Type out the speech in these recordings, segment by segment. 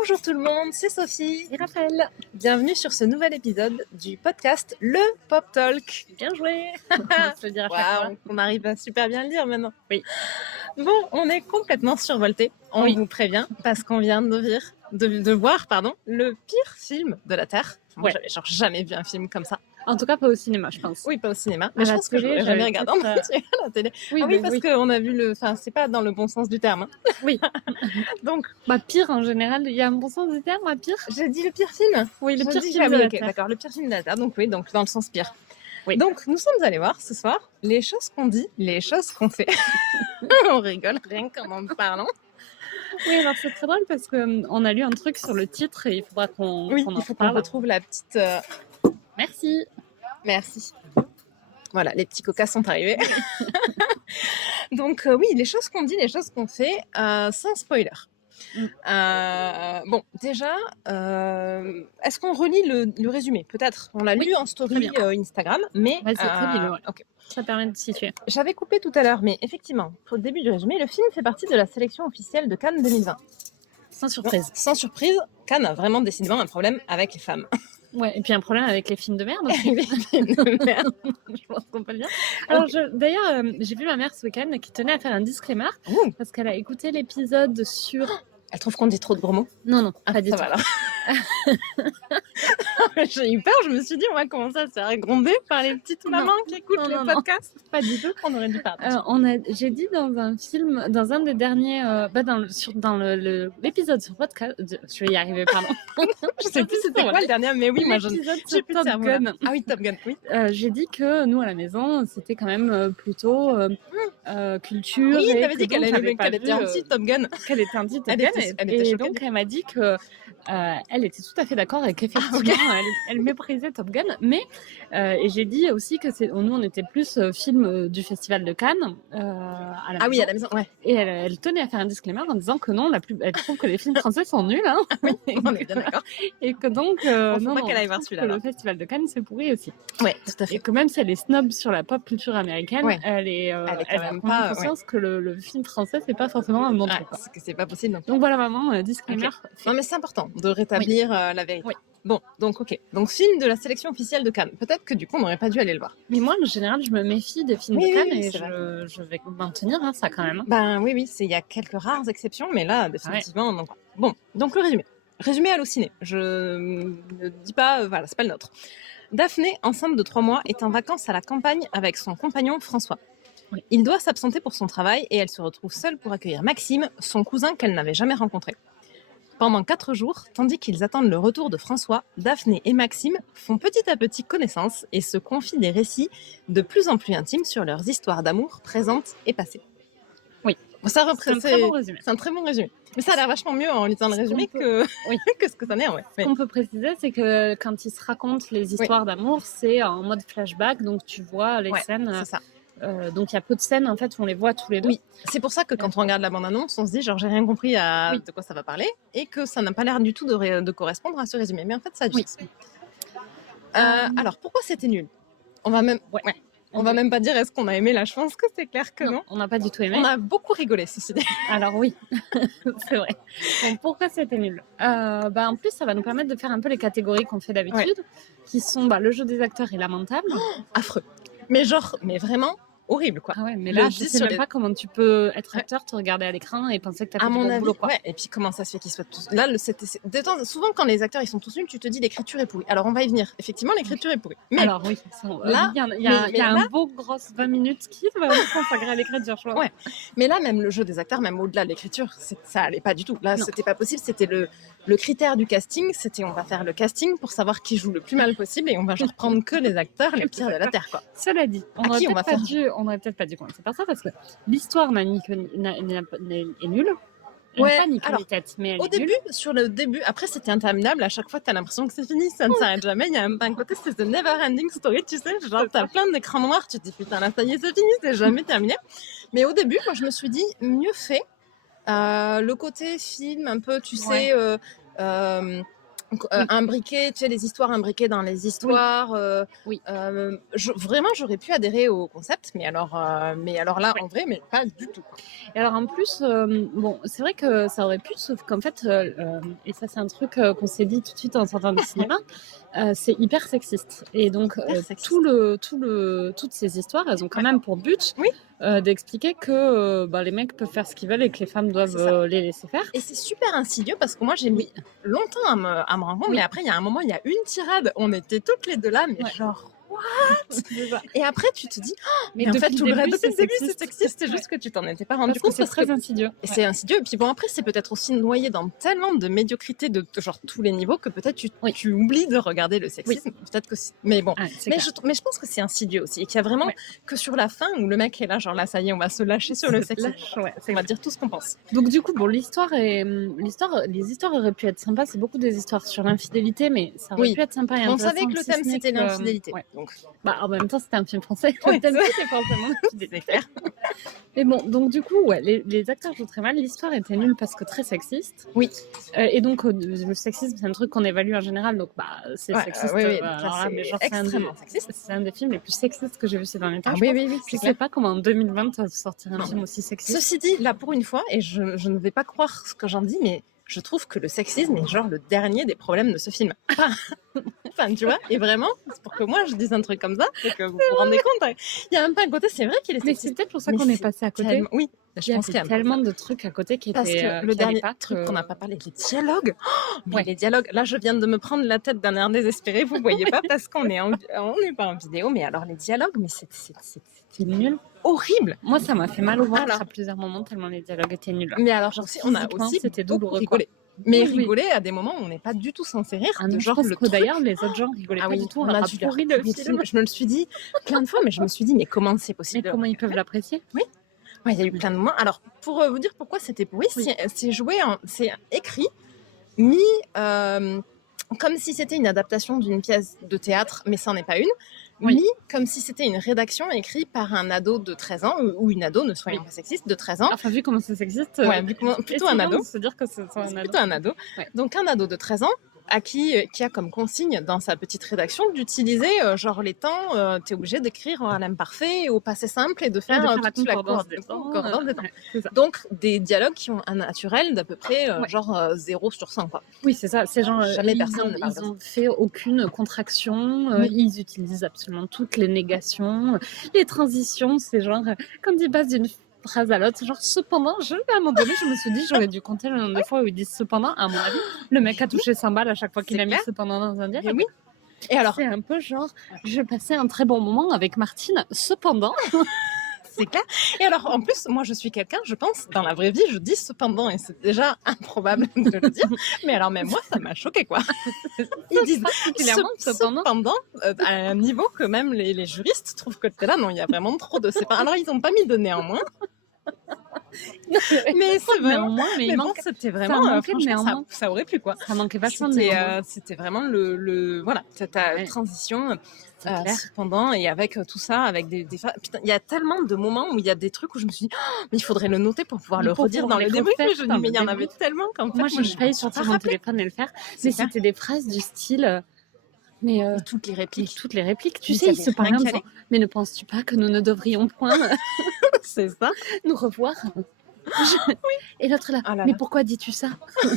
Bonjour tout le monde, c'est Sophie Et Raphaël. Bienvenue sur ce nouvel épisode du podcast Le Pop Talk. Bien joué. On se le dire à chaque fois. On arrive à super bien le dire maintenant. Oui. Bon, on est complètement survolté, on vous prévient, parce qu'on vient de voir le pire film de la Terre. Moi, j'avais jamais vu un film comme ça. En tout cas, pas au cinéma, je pense. Oui, pas au cinéma. Mais je pense que je l'aurais jamais regardé en entier à la télé. Oui, parce qu'on a vu Enfin, c'est pas dans le bon sens du terme. Hein. Oui. Donc, pire en général. Il y a un bon sens du terme, pire. J'ai dit le pire film. Oui, le pire film de la Terre. D'accord, le pire film de la Terre. Donc oui, donc dans le sens pire. Oui. Donc nous sommes allés voir ce soir les choses qu'on dit, les choses qu'on fait. On rigole rien qu'en en parlant. Oui, alors c'est très drôle parce qu'on a lu un truc sur le titre et il faudra qu'on qu'on retrouve la petite... Merci. Voilà, les petits cocas sont arrivés. Donc oui, les choses qu'on dit, les choses qu'on fait, sans spoiler. Bon, déjà, est-ce qu'on relit le résumé? Peut-être. On l'a lu en story Instagram, mais... Vas-y, relis-le. Okay. Ça permet de situer. J'avais coupé tout à l'heure, mais effectivement, au début du résumé, le film fait partie de la sélection officielle de Cannes 2020. Sans surprise. Bon, sans surprise, Cannes a vraiment décidément un problème avec les femmes. Ouais, et puis un problème avec les films de merde. Les films de merde. Je pense qu'on peut le dire. Alors, d'ailleurs, j'ai vu ma mère ce week-end qui tenait à faire un disclaimer parce qu'elle a écouté l'épisode sur... Elle trouve qu'on dit trop de gros mots? Non, pas du tout. J'ai eu peur, je me suis dit, on va commencer à se faire gronder par les petites mamans qui écoutent les podcasts. Pas du tout. On aurait dû parler. J'ai dit dans un film, dans un des derniers, dans l'épisode sur podcast, je vais y arriver, pardon. Je sais plus c'était quoi le dernier, mais oui, moi j'ai plus de cerveau. Top Gun. Ah oui, Top Gun, oui. J'ai dit que nous à la maison, c'était quand même plutôt culture. Oui, t'avais dit qu'elle était anti-Top Gun. Qu'elle était anti-Top Gun. Et donc elle m'a dit que elle était tout à fait d'accord et qu'effectivement elle méprisait Top Gun, mais et j'ai dit aussi que nous on était plus film du festival de Cannes à la maison. Oui, à la maison, ouais. Et elle tenait à faire un disclaimer en disant que non, elle trouve que les films français sont nuls, hein. Oui, on est bien d'accord. Et que donc faut pas qu'elle aille voir celui-là. Le festival de Cannes c'est pourri aussi. Ouais, tout à fait. Et que même si elle est snob sur la pop culture américaine, elle a pas conscience que le film français c'est pas forcément un bon truc. Que c'est pas possible. Donc voilà, maman, disclaimer. Non mais c'est important de rétablir la vérité. Oui. Bon, donc ok. Donc film de la sélection officielle de Cannes. Peut-être que du coup on n'aurait pas dû aller le voir. Mais moi en général je me méfie des films de Cannes et je vais maintenir ça quand même. Oui, il y a quelques rares exceptions, mais là définitivement. Donc, bon, donc le résumé. Résumé halluciné. Je ne dis pas, c'est pas le nôtre. Daphné, enceinte de 3 mois, est en vacances à la campagne avec son compagnon François. Oui. Il doit s'absenter pour son travail et elle se retrouve seule pour accueillir Maxime, son cousin qu'elle n'avait jamais rencontré. Pendant 4 jours, tandis qu'ils attendent le retour de François, Daphné et Maxime font petit à petit connaissance et se confient des récits de plus en plus intimes sur leurs histoires d'amour présentes et passées. Oui, c'est un très bon résumé. C'est un très bon résumé. Mais ça a l'air vachement mieux en lisant le résumé que ce que ça n'est. Ouais. Ce qu'on peut préciser, c'est que quand ils se racontent les histoires d'amour, c'est en mode flashback, donc tu vois les scènes. C'est ça. Donc il y a peu de scènes en fait où on les voit tous les deux. Oui, c'est pour ça que quand on regarde la bande-annonce, on se dit genre j'ai rien compris de quoi ça va parler et que ça n'a pas l'air du tout de correspondre à ce résumé. Mais en fait ça a du sens. Alors pourquoi c'était nul? On va même va même pas dire est-ce qu'on a aimé là. Je pense que c'est clair que non. On n'a pas du tout aimé. On a beaucoup rigolé ceci dit. Alors oui, c'est vrai. Donc, pourquoi c'était nul? En plus ça va nous permettre de faire un peu les catégories qu'on fait d'habitude, qui sont le jeu des acteurs est lamentable, affreux. Mais vraiment horrible quoi. Ah ouais, mais là je sais même pas comment tu peux être acteur, te regarder à l'écran et penser que t'as fait du bon boulot quoi. Ouais, et puis comment ça se fait qu'ils soient tous là souvent quand les acteurs ils sont tous nuls, tu te dis l'écriture est pourrie. Alors on va y venir. Effectivement, l'écriture est pourrie. Mais alors oui, là il y a un beau gros 20 minutes qui va consacrer à l'écriture, je crois. Ouais. Mais là même le jeu des acteurs, même au-delà de l'écriture, ça allait pas du tout. Là, c'était pas possible, c'était le critère du casting, c'était on va faire le casting pour savoir qui joue le plus mal possible et on va genre prendre que les acteurs les pires de la terre quoi. Cela dit, on aurait peut-être pas dû commencer par ça parce que l'histoire est nulle. Mais sur le début, après c'était interminable. À chaque fois, t'as l'impression que c'est fini, ça ne s'arrête jamais. Il y a un côté, c'est the never ending story, tu sais. Genre, t'as plein d'écrans noirs, tu te dis putain, là, ça y est, c'est fini, c'est jamais terminé. Mais au début, moi, je me suis dit, mieux fait. Le côté film, un peu, tu sais, imbriquées, tu sais, les histoires imbriquées dans les histoires. Vraiment, j'aurais pu adhérer au concept, mais alors là, en vrai, mais pas du tout. Et alors en plus, c'est vrai que ça aurait pu, sauf qu'en fait, et ça c'est un truc qu'on s'est dit tout de suite en sortant du cinéma, c'est hyper sexiste. Et donc toutes ces histoires, elles ont quand même pour but d'expliquer que les mecs peuvent faire ce qu'ils veulent et que les femmes doivent les laisser faire. Et c'est super insidieux parce que moi j'ai mis longtemps à me rendre compte, mais après il y a un moment, il y a une tirade, on était toutes les deux là, mais genre what. Et après tu te dis mais en fait tout le reste depuis le début c'est sexiste, c'est juste que tu t'en étais pas rendu compte. C'est très insidieux. Et c'est insidieux. Et puis bon, après c'est peut-être aussi noyé dans tellement de médiocrité de genre tous les niveaux que peut-être tu oublies de regarder le sexisme. Peut-être que mais bon, mais je pense que c'est insidieux aussi et qu'il y a vraiment que sur la fin où le mec est là genre là ça y est on va se lâcher sur le sexisme, on va dire tout ce qu'on pense. Donc du coup les histoires auraient pu être sympas. C'est beaucoup des histoires sur l'infidélité, mais ça aurait pu être sympa et on savait que le thème c'était l'infidélité. Donc en même temps c'était un film français, le thème c'était forcément l'infidélité. Mais bon, donc du coup les acteurs jouent très mal, l'histoire était nulle parce que très sexiste. Et donc le sexisme c'est un truc qu'on évalue en général, donc c'est sexiste. Mais genre extrêmement sexiste. C'est un des films les plus sexistes que j'ai vu ces derniers temps. Je sais pas comment en 2020 ça sortir un film aussi sexiste. Ceci dit, là pour une fois, et je ne vais pas croire ce que j'en dis, mais je trouve que le sexisme est genre le dernier des problèmes de ce film. Enfin, tu vois, et vraiment, c'est pour que moi je dise un truc comme ça, et que vous vous rendez compte, il y a un peu un côté, c'est vrai qu'il est sexiste. Mais c'est peut-être pour ça qu'on est passé à côté. Oui, je pense qu'il y a tellement de trucs à côté qui étaient... Parce que le dernier truc qu'on n'a pas parlé, les dialogues. Les dialogues, là je viens de me prendre la tête d'un air désespéré, vous voyez pas, parce qu'on n'est pas en vidéo, mais alors les dialogues, mais c'est nul. Horrible. Moi, ça m'a fait mal au ventre à plusieurs moments tellement les dialogues étaient nuls. Mais alors, on a aussi c'était douloureux. Rigolé. Mais rigoler à des moments où on n'est pas du tout censé rire. D'ailleurs, les autres gens rigolaient pas du tout. On a dû pourri le film. Je me le suis dit plein de fois, mais je me suis dit, mais comment c'est possible? Mais comment ils peuvent l'apprécier? Oui. Il y a eu plein de moments. Alors, pour vous dire pourquoi c'était pourri, c'est écrit, mis comme si c'était une adaptation d'une pièce de théâtre, mais ça n'en est pas une. Mis comme si c'était une rédaction écrite par un ado de 13 ans, ou une ado, ne soyons pas sexistes, de 13 ans. Enfin, vu comment c'est sexiste, plutôt un ado. Se dire que c'est plutôt un ado. Donc un ado de 13 ans, qui a comme consigne dans sa petite rédaction d'utiliser genre les temps, t'es obligé d'écrire à l'imparfait, au passé simple et de faire toute la concordance des temps. Donc des dialogues qui ont un naturel d'à peu près genre 0 sur 100 quoi. Oui c'est ça, c'est genre jamais personne ils ont fait aucune contraction, ils utilisent absolument toutes les négations, les transitions, c'est genre quand ils passent d'une phrase à l'autre, genre cependant, à un moment donné, je me suis dit, j'aurais dû compter le nombre de fois où ils disent cependant, à mon avis, le mec a touché 100 balles à chaque fois qu'il a mis cependant dans un dialogue. Oui. Et alors, c'est un peu genre, je passais un très bon moment avec Martine, cependant. C'est clair. Et alors, en plus, moi, je suis quelqu'un, je pense, dans la vraie vie, je dis cependant, et c'est déjà improbable de le dire. Mais alors, même moi, ça m'a choqué, quoi. Ils disent cependant, à un niveau que même les juristes trouvent que t'es là, non, il y a vraiment trop de séparation. Alors, ils n'ont pas mis de néanmoins. Mais c'est vraiment mais bon, c'était vraiment franchement ça aurait pu quoi. Ça manquait vachement c'était vraiment le voilà, ta transition cependant et avec tout ça avec des putain, il y a tellement de moments où il y a des trucs où je me suis dit mais il faudrait le noter pour pouvoir le redire dans les débriefs, mais il y en avait tellement qu'en fait moi j'ai failli sortir mon téléphone et le faire, mais c'était des phrases du style mais toutes les répliques, tu sais, ils se parlent. Mais ne penses-tu pas que nous ne devrions point, c'est ça, nous revoir? Et l'autre là, mais pourquoi dis-tu ça?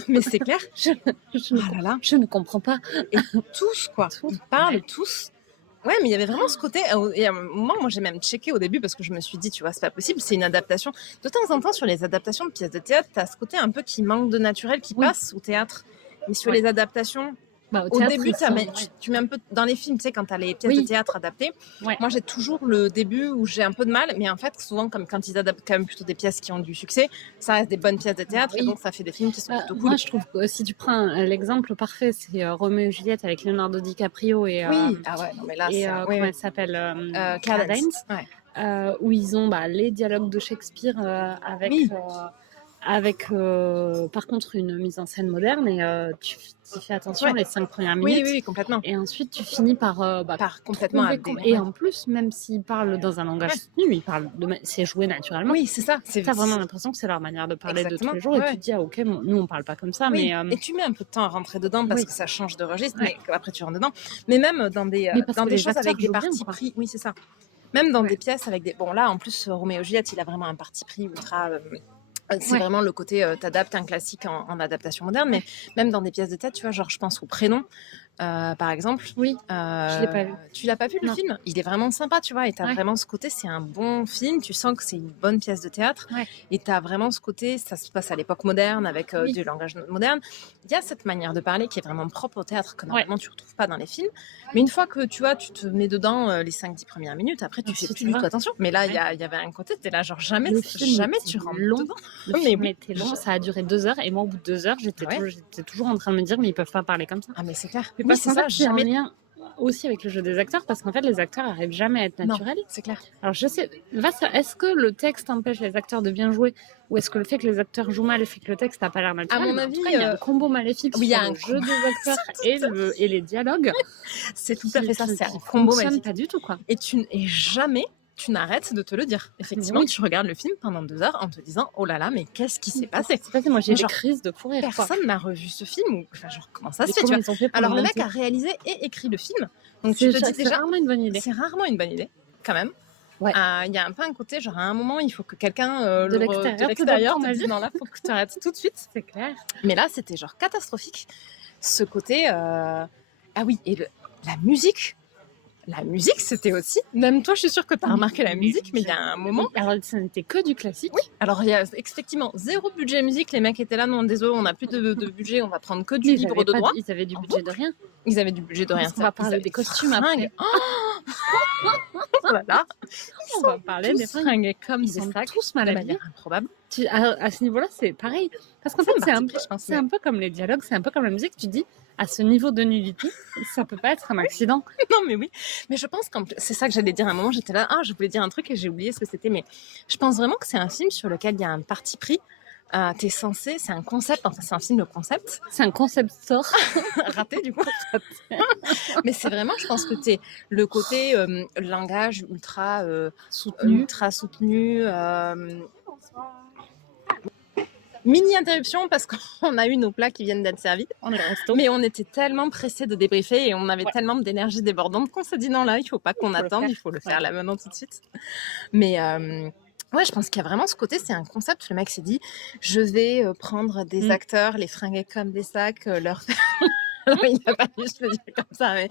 Mais c'est clair, je ne comprends pas. Et tous quoi, ils parlent tous. Ouais, mais il y avait vraiment ce côté. Et à un moment, moi, j'ai même checké au début parce que je me suis dit, tu vois, c'est pas possible. C'est une adaptation. De temps en temps, sur les adaptations de pièces de théâtre, t'as ce côté un peu qui manque de naturel qui passe au théâtre. Mais sur les adaptations. Au début, tu mets un peu dans les films, tu sais, quand tu as les pièces de théâtre adaptées. Moi, j'ai toujours le début où j'ai un peu de mal, mais en fait, souvent, comme quand ils adaptent quand même plutôt des pièces qui ont du succès, ça reste des bonnes pièces de théâtre et donc ça fait des films qui sont plutôt cool. Moi, je trouve que si tu prends l'exemple parfait, c'est Roméo et Juliette avec Leonardo DiCaprio et comment elle s'appelle, Claire Danes, où ils ont les dialogues de Shakespeare avec avec par contre une mise en scène moderne et tu fais attention les 5 premières minutes. Oui, complètement. Et ensuite tu finis par complètement et en plus, même s'ils parlent dans un langage soutenu, c'est joué naturellement. Oui, c'est ça. T'as vraiment l'impression que c'est leur manière de parler de tous les jours et tu te dis ok, nous on parle pas comme ça, mais et tu mets un peu de temps à rentrer dedans parce que ça change de registre, mais après tu rentres dedans. Mais même dans des choses avec des partis pris, oui c'est ça. Même dans des pièces avec des... Bon là en plus Roméo et Juliette il a vraiment un parti pris ultra... c'est vraiment le côté t'adaptes un classique en adaptation moderne, mais même dans des pièces de théâtre, tu vois, genre je pense au Prénom, par exemple. Oui, je l'ai pas vu. Tu l'as pas vu le film ? Il est vraiment sympa, tu vois, et t'as vraiment ce côté, c'est un bon film, tu sens que c'est une bonne pièce de théâtre, et t'as vraiment ce côté, ça se passe à l'époque moderne, avec du langage moderne. Il y a cette manière de parler qui est vraiment propre au théâtre, que normalement tu retrouves pas dans les films, mais une fois que tu vois, tu te mets dedans les 5-10 premières minutes, après tu fais plus du tout attention. Mais là, il y avait un côté, t'es là, genre jamais tu rentres dedans. Le film était long, ça a duré 2 heures, et moi au bout de 2 heures, j'étais toujours en train de me dire mais ils peuvent pas parler comme ça. Ah mais c'est clair. Oui, c'est ça, j'ai un lien aussi avec le jeu des acteurs parce qu'en fait les acteurs n'arrivent jamais à être naturels. Non, c'est clair. Alors je sais, est-ce que le texte empêche les acteurs de bien jouer ou est-ce que le fait que les acteurs jouent mal fait que le texte n'a pas l'air naturel? À mon avis, il y a un combo maléfique sur le jeu des acteurs et les dialogues. C'est tout à fait ça, c'est un combo maléfique. Pas du tout quoi. Et jamais tu n'arrêtes de te le dire. Effectivement, tu regardes le film pendant 2 heures en te disant oh là là, mais qu'est-ce qui s'est passé? Moi j'ai des crises de fou rire. Personne n'a revu ce film. Enfin, genre, comment ça se fait, Alors le mec a réalisé et écrit le film. Donc tu te dis déjà, c'est rarement une bonne idée. C'est rarement une bonne idée, quand même. Ouais. Il y a un peu un côté, genre à un moment, il faut que quelqu'un de l'extérieur te dise non là, faut que tu arrêtes tout de suite. C'est clair. Mais là, c'était genre catastrophique. Ce côté, ah oui, et la musique. La musique, c'était aussi... Même toi, je suis sûre que tu as remarqué la musique, mais il y a un moment... Alors, ça n'était que du classique. Oui, alors il y a effectivement 0 budget musique. Les mecs étaient là, non, désolé, on n'a plus de budget, on va prendre que du libre de droit. Ils avaient du budget de rien. Ils avaient du budget de rien. On va parler des costumes après. Voilà. On va parler des fringues comme ils sont tous mal habillés. Improbable. À ce niveau-là, c'est pareil. Parce qu'en fait, c'est un peu comme les dialogues, c'est un peu comme la musique. Tu dis, à ce niveau de nullité, ça peut pas être un accident. Non, mais oui. Mais je pense que c'est ça que j'allais dire à un moment. J'étais là, je voulais dire un truc et j'ai oublié ce que c'était. Mais je pense vraiment que c'est un film sur lequel il y a un parti pris. T'es censé, c'est un concept, enfin c'est un film de concept. C'est un concept store. Raté du coup. Mais c'est vraiment, je pense que t'es le côté langage ultra soutenu. Mini interruption parce qu'on a eu nos plats qui viennent d'être servis. On est au resto. Mais on était tellement pressés de débriefer et on avait tellement d'énergie débordante qu'on s'est dit non là, il faut pas qu'on attende, il faut le faire là maintenant tout de suite. Mais ouais, je pense qu'il y a vraiment ce côté, c'est un concept. Le mec s'est dit, je vais prendre des acteurs, les fringuer comme des sacs, leur faire... il n'a pas juste le dire comme ça, mais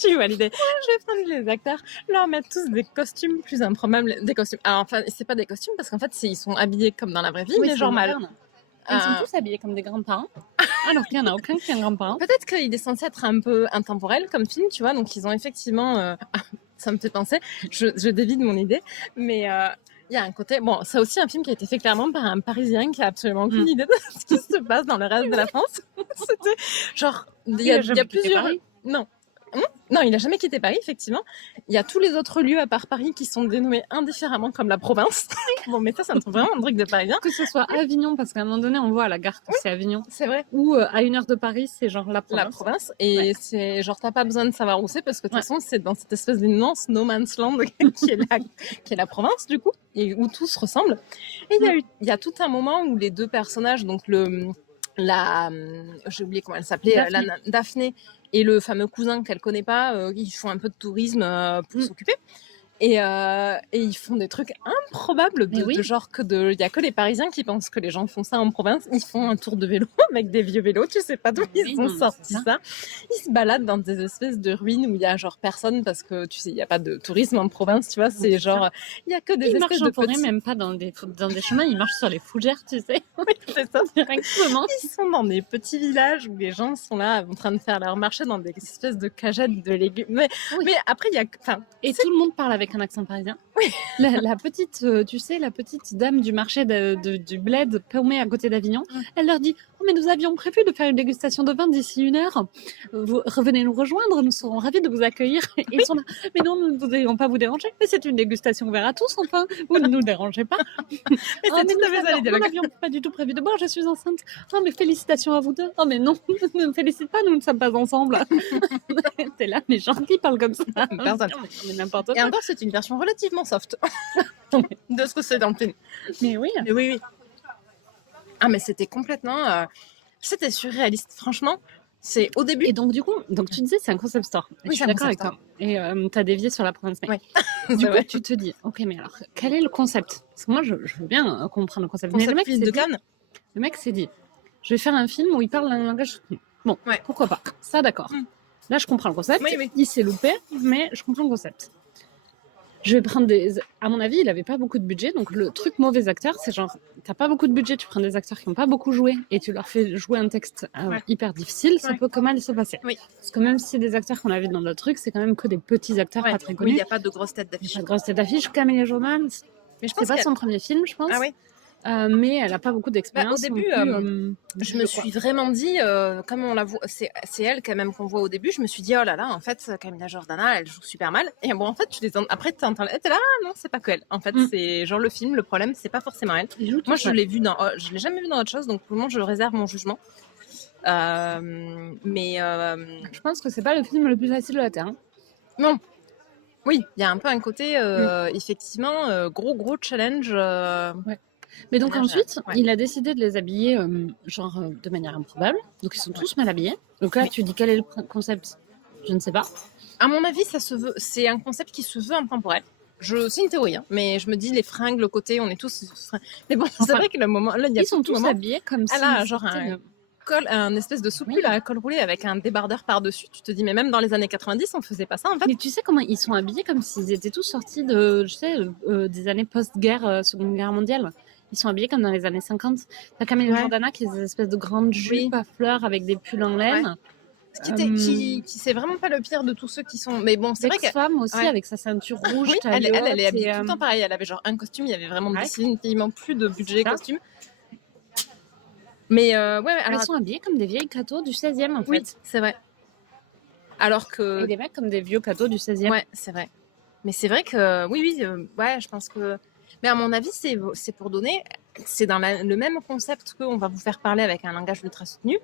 tu vois l'idée. Je vais prendre les acteurs, leur mettre tous des costumes plus improbables. Des costumes. Alors, enfin, c'est pas des costumes parce qu'en fait, ils sont habillés comme dans la vraie vie, mais genre mal. Ils sont tous habillés comme des grands-parents, alors qu'il n'y en a aucun qui est un grand-parent. Peut-être qu'il est censé être un peu intemporel comme film, tu vois, donc ils ont effectivement... ça me fait penser, je dévie de mon idée, mais... il y a un côté... Bon, c'est aussi un film qui a été fait clairement par un Parisien qui a absolument aucune idée de ce qui se passe dans le reste de la France. C'était genre... Il y a plusieurs... Non, il n'a jamais quitté Paris, effectivement. Il y a tous les autres lieux à part Paris qui sont dénommés indifféremment comme la province. Bon, mais ça me trouve vraiment un truc de Parisien. Que ce soit Avignon, parce qu'à un moment donné, on voit à la gare que c'est Avignon. C'est vrai. Ou à 1 heure de Paris, c'est genre la province. La province. Et c'est genre, t'as pas besoin de savoir où c'est, parce que de toute façon, c'est dans cette espèce d'immense no man's land qui est la province, du coup, et où tout se ressemble. Et il y a tout un moment où les deux personnages, donc j'ai oublié comment elle s'appelait, Daphné et le fameux cousin qu'elle connaît pas, ils font un peu de tourisme pour s'occuper. Et ils font des trucs improbables de genre il y a que les Parisiens qui pensent que les gens font ça en province. Ils font un tour de vélo avec des vieux vélos, tu sais pas d'où ils ont sorti ça. Ils se baladent dans des espèces de ruines où il y a genre personne parce que tu sais il y a pas de tourisme en province, tu vois, c'est genre il y a que des espèces de petits... même pas dans des chemins, ils marchent sur les fougères, tu sais. Oui, c'est ça directement. Ils sont dans des petits villages où les gens sont là en train de faire leur marché dans des espèces de cagettes de légumes. Mais après il y a tout le monde parle avec un accent parisien. Oui. La petite, tu sais, la petite dame du marché du bled paumé à côté d'Avignon, elle leur dit « Oh mais nous avions prévu de faire une dégustation de vin d'ici 1 heure. Vous revenez nous rejoindre, nous serons ravis de vous accueillir. Et ils sont là, mais non, nous ne voudrions pas vous déranger. Mais c'est une dégustation ouverte à tous, enfin. Vous ne nous dérangez pas. Mais c'est tout à fait ça les dialogues. Nous n'avions pas du tout prévu de boire, je suis enceinte. Oh, mais félicitations à vous deux. Oh, mais non, ne me félicite pas, nous ne sommes pas ensemble. T'es là, mais gens qui parlent comme ça. Personne. Mais n'importe quoi. Et encore, c'est une version relativement soft de ce que c'est dans le film. Mais oui. Mais oui. Ah, mais c'était complètement... C'était surréaliste, franchement. C'est au début. Et donc, du coup, tu disais c'est un concept store. Oui, je suis d'accord avec toi. Et tu as dévié sur la province. Ouais. Du coup, tu te dis, ok, mais alors, quel est le concept? Parce que moi, je veux bien comprendre le concept. Mais le mec s'est dit, je vais faire un film où il parle un langage soutenu. Bon, pourquoi pas? Ça, d'accord. Là, je comprends le concept. Oui. Il s'est loupé, mais je comprends le concept. Je vais prendre À mon avis, il avait pas beaucoup de budget. Donc, le truc mauvais acteur, c'est genre, t'as pas beaucoup de budget, tu prends des acteurs qui n'ont pas beaucoup joué et tu leur fais jouer un texte hyper difficile, ça peut quand même se passer. Oui. Parce que même si c'est des acteurs qu'on a vus dans d'autres trucs, c'est quand même que des petits acteurs pas très connus. Oui, il n'y a pas de grosses têtes d'affiche. Pas de grosses têtes d'affiche. Camélia Jordana, c'est pas son premier film, je pense. Ah oui. Mais elle a pas beaucoup d'expérience. Au début, je me suis vraiment dit, comme on la voit, c'est elle quand même qu'on voit au début. Je me suis dit, oh là là, en fait, Camélia Jordana, elle joue super mal. Et bon, en fait, après, t'es là, non, c'est pas que elle. En fait, c'est genre le film. Le problème, c'est pas forcément elle. Moi, je l'ai jamais vu dans autre chose, donc pour le moment, je réserve mon jugement. Mais je pense que c'est pas le film le plus facile de la Terre. Non. Oui, il y a un peu un côté, effectivement, gros challenge. Mais donc ensuite, il a décidé de les habiller de manière improbable. Donc ils sont tous mal habillés. Donc là, tu dis quel est le concept? Je ne sais pas. À mon avis, c'est un concept qui se veut intemporel. C'est une théorie, mais je me dis les fringues, le côté, on est tous. Mais bon, c'est vrai que le moment là, ils sont tous habillés comme si. Là, genre un espèce de soupule à col roulé avec un débardeur par-dessus. Tu te dis, mais même dans les années 90, on faisait pas ça en fait. Mais tu sais comment ils sont habillés comme s'ils étaient tous sortis de, des années post-guerre, Seconde Guerre mondiale. Ils sont habillés comme dans les années 50. T'as Camélia Jordana qui est des espèces de grandes jupes à fleurs avec des pulls en laine. Qui c'est vraiment pas le pire de tous ceux qui sont. Mais bon, c'est vrai que. Femme aussi avec sa ceinture rouge. Elle est habillée tout le temps pareil. Elle avait genre un costume. Il y avait vraiment définitivement plus de budget costume. Mais alors... elles sont habillées comme des vieilles cathos du 16e en fait. Oui, c'est vrai. Alors que. Et des mecs comme des vieux cathos du 16e. Ouais, c'est vrai. Mais c'est vrai que je pense que. Mais à mon avis, c'est pour donner. C'est dans le même concept qu'on va vous faire parler avec un langage ultra soutenu.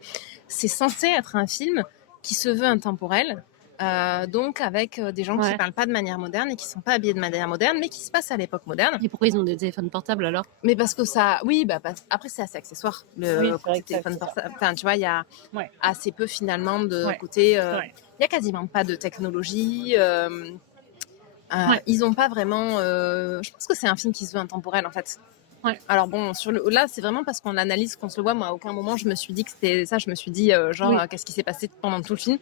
C'est censé être un film qui se veut intemporel. Donc avec des gens qui ne parlent pas de manière moderne et qui ne sont pas habillés de manière moderne, mais qui se passent à l'époque moderne. Et pourquoi ils ont des téléphones portables alors? Mais parce que ça... Oui, après c'est assez accessoire, le téléphone portable. Enfin, tu vois, il y a assez peu finalement de côté... Il n'y a quasiment pas de technologie. Ils n'ont pas vraiment... je pense que c'est un film qui se veut intemporel en fait. Ouais. Alors bon, là, c'est vraiment parce qu'on analyse, qu'on se le voit. Moi, à aucun moment, je me suis dit que c'était ça. Je me suis dit, qu'est-ce qui s'est passé pendant tout le film?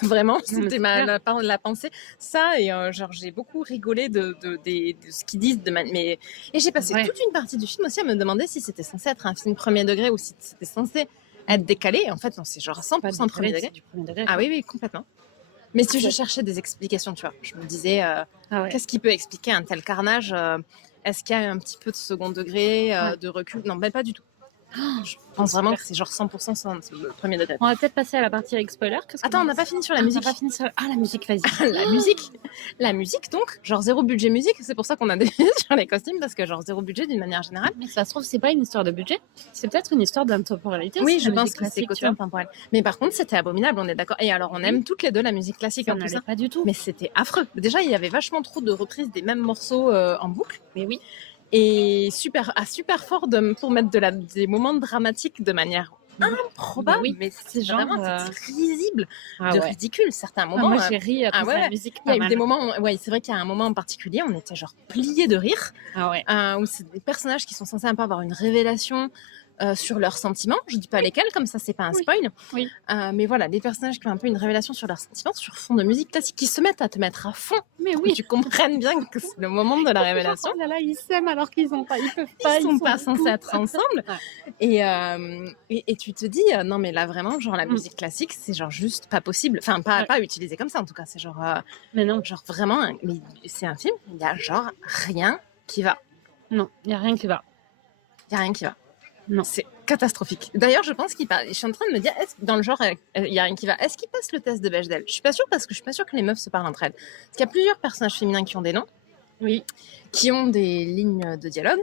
Vraiment, c'était la pensée. Ça, et j'ai beaucoup rigolé de ce qu'ils disent. Et j'ai passé toute une partie du film aussi à me demander si c'était censé être un film premier degré ou si c'était censé être décalé. En fait, non, c'est genre 100% premier degré. Du premier degré. Ah oui, complètement. Mais si je cherchais des explications, tu vois, je me disais, qu'est-ce qui peut expliquer un tel carnage? Est-ce qu'il y a un petit peu de second degré, de recul? Non, pas du tout. Je pense vraiment que c'est genre 100% le premier degré. On va peut-être passer à la partie avec spoiler. Attends, on n'a pas fini sur la musique. La musique, vas-y. La musique, donc, genre zéro budget musique. C'est pour ça qu'on a décidé sur les costumes, parce que genre zéro budget d'une manière générale. Mais ça se trouve, c'est pas une histoire de budget. C'est peut-être une histoire d'intemporalité. Oui, je pense que c'est côté intemporel. Mais par contre, c'était abominable, on est d'accord. Et alors, on aime toutes les deux la musique classique. Ça n'allait pas du tout. Mais c'était affreux. Déjà, il y avait vachement trop de reprises des mêmes morceaux en boucle. Mais oui. Et super fort pour mettre des moments dramatiques de manière improbable, mais c'est vraiment risible, ridicule certains moments. Moi j'ai ri après la musique. Il y a eu des moments, c'est vrai qu'il y a un moment en particulier, on était genre pliés de rire, où c'est des personnages qui sont censés un peu avoir une révélation sur leurs sentiments. Je dis pas lesquels, comme ça c'est pas un spoil. Oui. Mais voilà, les personnages qui ont un peu une révélation sur leurs sentiments, sur fond de musique classique, qui se mettent à te mettre à fond. Mais oui, tu comprennes bien que c'est le moment de la révélation. Oh là là, ils s'aiment alors qu'ils peuvent pas. Ils sont pas censés être ensemble. Et tu te dis, non mais là vraiment, genre la musique classique, c'est genre juste pas possible. Enfin, pas utilisé comme ça en tout cas. C'est genre, mais non, genre vraiment, mais c'est un film, il y a genre rien qui va. Non, il y a rien qui va. Il y a rien qui va. Non. C'est catastrophique. D'ailleurs, je pense qu'il parle. Je suis en train de me dire, dans le genre, il y a rien qui va. Est-ce qu'il passe le test de Bechdel? Je suis pas sûre parce que je suis pas sûre que les meufs se parlent entre elles. Parce qu'il y a plusieurs personnages féminins qui ont des noms, qui ont des lignes de dialogue,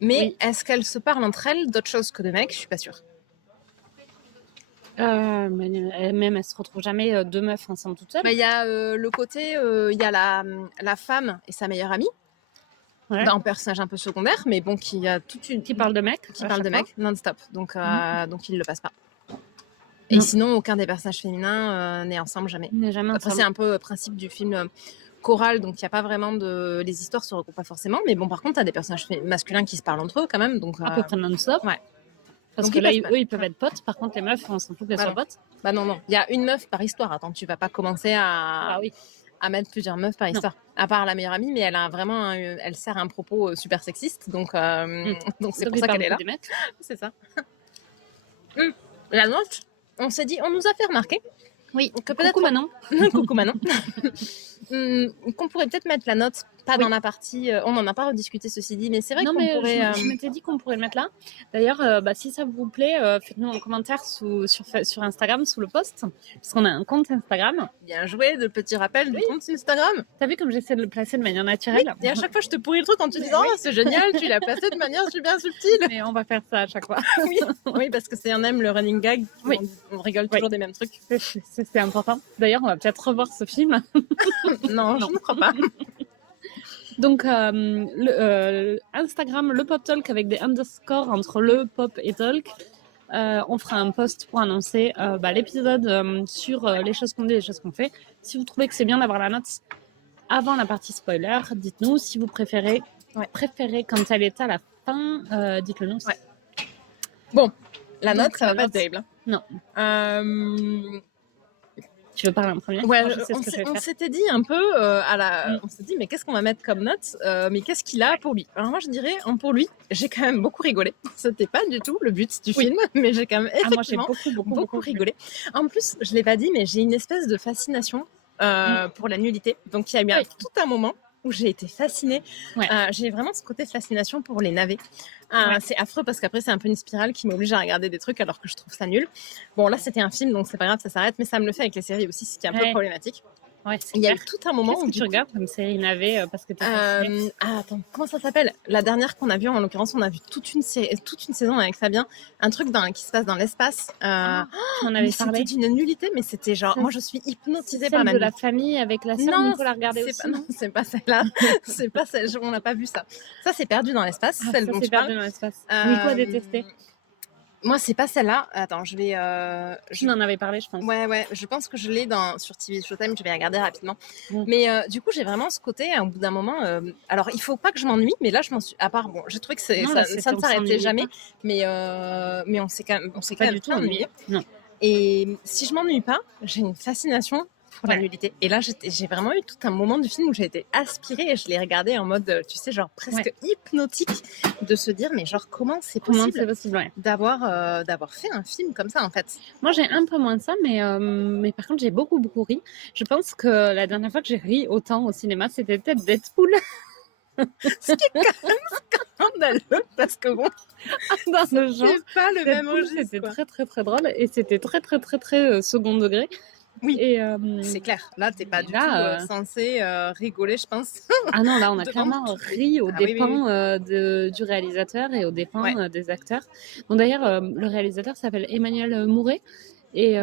mais est-ce qu'elles se parlent entre elles d'autre chose que de mecs? Je suis pas sûre. Même elles se retrouvent jamais deux meufs ensemble toutes seules. Il y a le côté, il y a la femme et sa meilleure amie. Un personnage un peu secondaire, mais bon, qui a toute une... Qui parle de mecs. Qui parle de mecs non-stop. Donc il le passe pas. Et sinon, aucun des personnages féminins n'est ensemble jamais. Après, c'est un peu le principe du film choral, donc il n'y a pas vraiment de... Les histoires se regroupent pas forcément, mais bon, par contre, tu as des personnages masculins qui se parlent entre eux quand même. Donc, à peu près non-stop. Ouais. Parce donc que là, eux, ils peuvent être potes. Par contre, les meufs, on s'en fout qu'elles soient potes. Bah non. Il y a une meuf par histoire. Attends, tu vas pas commencer à mettre plusieurs meufs par histoire. À part la meilleure amie, mais elle a vraiment elle sert un propos super sexiste. Donc c'est pour ça qu'elle est là. C'est ça. La note, on s'est dit, on nous a fait remarquer. Oui, que peut-être. Coucou Manon. Coucou Manon. Qu'on pourrait peut-être mettre la note, pas dans la partie. On n'en a pas rediscuté, ceci dit, mais c'est vrai qu'on pourrait. Je m'étais dit qu'on pourrait le mettre là. D'ailleurs, si ça vous plaît, faites-nous un commentaire sur Instagram, sous le post, parce qu'on a un compte Instagram. Bien joué, de petits rappels du compte Instagram. T'as vu comme j'essaie de le placer de manière naturelle? Oui, et à chaque fois, je te pourris le truc en te disant, c'est génial, tu l'as placé de manière super subtile. Mais on va faire ça à chaque fois. Oui, parce que c'est un aime le running gag. Oui. On rigole toujours des mêmes trucs. C'est important. D'ailleurs, on va peut-être revoir ce film. Non, je ne crois pas. Donc, Instagram, le Pop Talk avec des underscores entre le pop et talk. On fera un post pour annoncer l'épisode sur les choses qu'on dit et les choses qu'on fait. Si vous trouvez que c'est bien d'avoir la note avant la partie spoiler, dites-nous. Si vous préférez quand elle est à la fin, dites-le nous. Ouais. Bon, la note, ça va pas être terrible. Non. Tu veux parler en premier? Ouais, on s'était dit un peu on s'est dit mais qu'est-ce qu'on va mettre comme note, mais qu'est-ce qu'il a pour lui? Alors moi je dirais pour lui, j'ai quand même beaucoup rigolé. C'était pas du tout le but du film, mais j'ai quand même effectivement beaucoup rigolé. En plus, je l'ai pas dit, mais j'ai une espèce de fascination pour la nudité. Donc il y a eu tout un moment où j'ai été fascinée. J'ai vraiment ce côté fascination pour les navets. C'est affreux parce qu'après c'est un peu une spirale qui m'oblige à regarder des trucs alors que je trouve ça nul. Bon là c'était un film donc c'est pas grave, ça s'arrête, mais ça me le fait avec les séries aussi, ce qui est un peu problématique. Ouais, il y a eu tout un moment où tu regardes comme série navet parce que attends, comment ça s'appelle? La dernière qu'on a vue, en l'occurrence, on a vu toute une saison avec Fabien, un truc qui se passe dans l'espace. On avait parlé. C'était d'une nullité, mais c'était genre, moi je suis hypnotisée par la de la famille avec la sœur. On peut la regarder aussi. Non, c'est pas celle-là. C'est pas celle. On n'a pas vu ça. Ça c'est Perdu dans l'espace. Celle dont tu parles. Perdu dans l'espace. Nico a détesté. Moi, c'est pas celle-là. Attends, je vais. Tu m'en avais parlé, je pense. Ouais. Je pense que je l'ai sur TV Showtime. Je vais regarder rapidement. Mais du coup, j'ai vraiment ce côté. Au bout d'un moment, alors il faut pas que je m'ennuie, mais là, je m'en suis. À part, bon, j'ai trouvé que ça ne s'arrêtait jamais. Mais on s'est quand même du tout ennuyé. Non. Et si je m'ennuie pas, j'ai une fascination pour la nudité. Et là, j'ai vraiment eu tout un moment du film où j'ai été aspirée et je l'ai regardé en mode, tu sais, genre presque hypnotique, de se dire, mais genre, comment c'est possible d'avoir fait un film comme ça, en fait. Moi, j'ai un peu moins de ça, mais par contre, j'ai beaucoup ri. Je pense que la dernière fois que j'ai ri autant au cinéma, c'était peut-être Deadpool. Ce qui est quand même scandaleux, parce que bon, dans ce genre, c'est pas le même registre. C'était très, très, très drôle et c'était très, très, très, très second degré. Oui, et c'est clair. Là, t'es pas du tout censé rigoler, je pense. Ah non, là, on a clairement ri aux dépens du réalisateur et aux dépens des acteurs. Bon, d'ailleurs, le réalisateur s'appelle Emmanuel Mouret. Et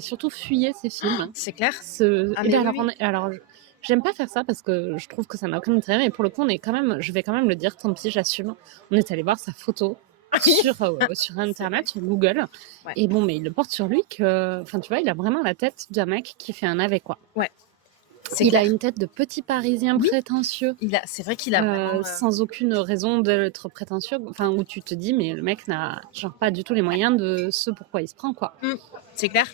surtout, fuyez ces films. C'est clair. Alors, j'aime pas faire ça parce que je trouve que ça n'a aucun intérêt. Mais pour le coup, je vais quand même le dire, tant pis, j'assume. On est allé voir sa photo. sur internet, sur Google, et bon, mais il le porte sur lui enfin tu vois, il a vraiment la tête d'un mec qui fait un navet, quoi. Il a une tête de petit parisien prétentieux. C'est vrai qu'il a sans aucune raison d'être prétentieux, enfin où tu te dis mais le mec n'a genre pas du tout les moyens de ce pourquoi il se prend, quoi. C'est clair.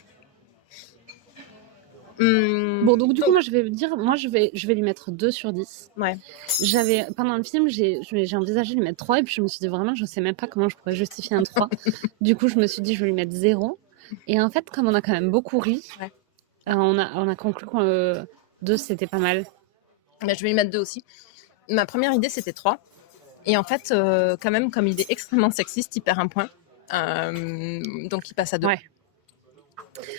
Bon, donc du coup, moi je vais lui mettre 2 sur 10. Pendant le film, j'ai envisagé de lui mettre 3 et puis je me suis dit vraiment, je sais même pas comment je pourrais justifier un 3. Du coup, je me suis dit, je vais lui mettre 0. Et en fait, comme on a quand même beaucoup ri, on a conclu que 2 c'était pas mal. Je vais lui mettre 2 aussi. Ma première idée, c'était 3. Et en fait, quand même, comme il est extrêmement sexiste, il perd un point. Donc il passe à 2. Ouais.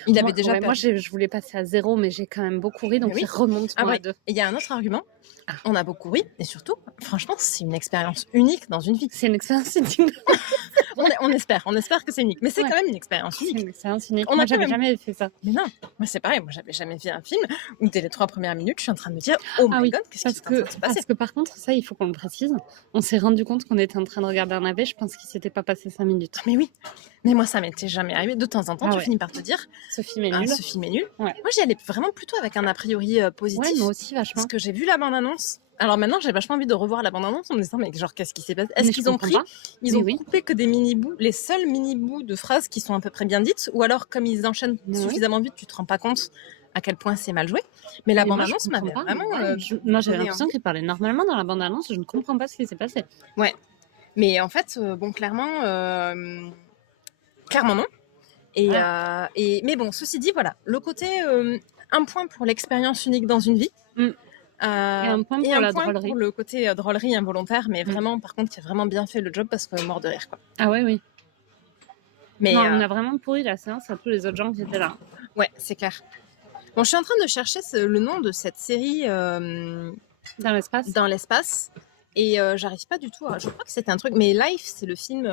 Il avait déjà perdu. Moi, je voulais passer à 0, mais j'ai quand même beaucoup ri, donc il remonte à 2. Et il y a un autre argument. On a beaucoup ri, et surtout, franchement, c'est une expérience unique dans une vie. C'est une expérience unique. on espère que c'est unique, mais c'est quand même une expérience unique. C'est une expérience unique. Moi, j'avais jamais fait ça. Mais non, moi c'est pareil, moi j'avais jamais vu un film où dès les 3 premières minutes, je suis en train de me dire oh my god, qu'est-ce qui est en train de se passer. Parce que par contre, ça, il faut qu'on le précise, on s'est rendu compte qu'on était en train de regarder un AV, je pense qu'il s'était pas passé 5 minutes. Mais oui, mais moi ça m'était jamais arrivé. De temps en temps, tu finis par te dire ce film est nul. Ce film est nul. Ouais. Moi j'y allais vraiment plutôt avec un a priori positif. Ouais, moi aussi vachement. Parce que j'ai vu la bande-annonce. Alors maintenant, j'ai vachement envie de revoir la bande-annonce en me disant, mais genre, qu'est-ce qui s'est passé? Est-ce qu'ils ont pris, ils ont coupé que des mini-bouts, les seuls mini-bouts de phrases qui sont à peu près bien dites, ou alors, comme ils enchaînent suffisamment vite, tu te rends pas compte à quel point c'est mal joué. Mais la bande-annonce m'avait vraiment... moi, j'avais l'impression qu'ils parlaient normalement dans la bande-annonce, je ne comprends pas ce qui s'est passé. Ouais. Mais en fait, bon, clairement non. Mais bon, ceci dit, voilà, le côté, un point pour l'expérience unique dans une vie. Et un point pour la drôlerie. Pour le côté drôlerie involontaire, mais vraiment, par contre, qui a vraiment bien fait le job parce que mort de rire, quoi. Ah ouais, oui. Mais on a vraiment pourri la séance à tous les autres gens qui étaient là. Ouais, c'est clair. Bon, je suis en train de chercher le nom de cette série dans l'espace. Et j'arrive pas du tout à... Je crois que c'était un truc... Mais Life, c'est le film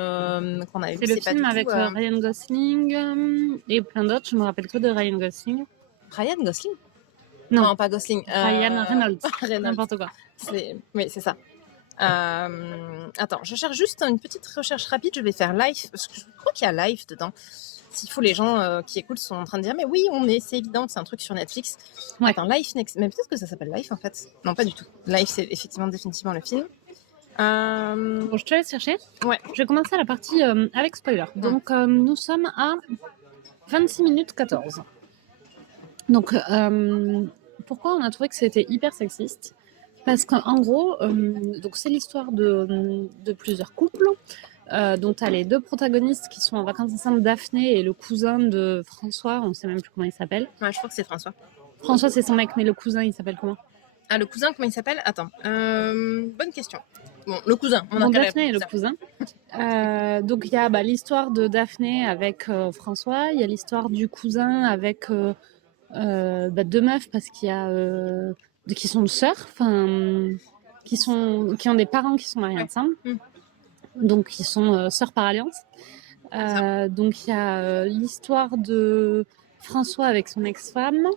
qu'on avait vu. C'est le film avec Ryan Gosling et plein d'autres. Je me rappelle que de Ryan Gosling. Ryan Gosling? Non, pas Gosling. Ryan Reynolds. N'importe quoi. Oui, c'est ça. Attends, je cherche juste une petite recherche rapide. Je vais faire Life, parce que je crois qu'il y a Life dedans. S'il faut, les gens qui écoutent sont en train de dire, mais oui, c'est évident, c'est un truc sur Netflix. Ouais. Attends, Life Next. Mais peut-être que ça s'appelle Life en fait. Non, pas du tout. Life, c'est définitivement le film. Bon, je te laisse chercher. Ouais. Je vais commencer la partie avec spoiler. Donc, nous sommes à 26 minutes 14. Donc, pourquoi on a trouvé que c'était hyper sexiste? Parce qu'en gros, donc c'est l'histoire de plusieurs couples. Dont tu as les 2 protagonistes qui sont en vacances ensemble, Daphné et le cousin de François, on ne sait même plus comment il s'appelle. Ouais, je crois que c'est François. François, c'est son mec, mais le cousin, il s'appelle comment? Ah, le cousin, comment il s'appelle? Attends, bonne question. Bon, le cousin. Daphné et le cousin. Donc, il y a l'histoire de Daphné avec François, il y a l'histoire du cousin avec 2 meufs, parce qu'il y a... qui sont sœurs, qui ont des parents qui sont mariés ensemble. Donc qui sont sœurs par alliance. Donc il y a l'histoire de François avec son ex-femme.